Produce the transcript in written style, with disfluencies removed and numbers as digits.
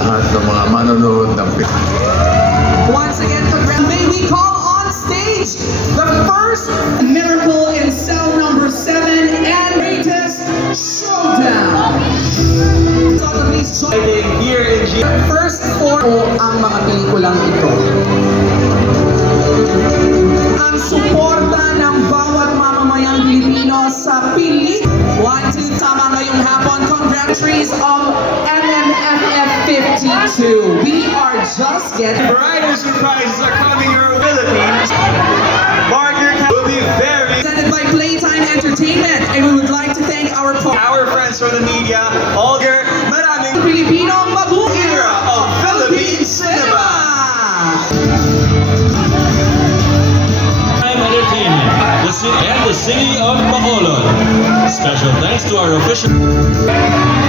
lahat ng mga manonood ng Once again, may we call on stage the first Miracle in Cell number 7 and greatest showdown. So please join Here in G. first four ang mga pelikulang ito. Ang suporta ng bawat mamamayang Pilipino sa pilit. 1, 2, tama ngayong hapon. Congratulations of MMFF 52. We are just getting... Brighter surprises are coming your Philippines. Mark your will be very Presented by Playtime Entertainment, and we would like to thank our friends from the media. All your maraming Filipino mabuhay era of Philippine cinema. Time Entertainment, the city of Bacolod. Special thanks to our official...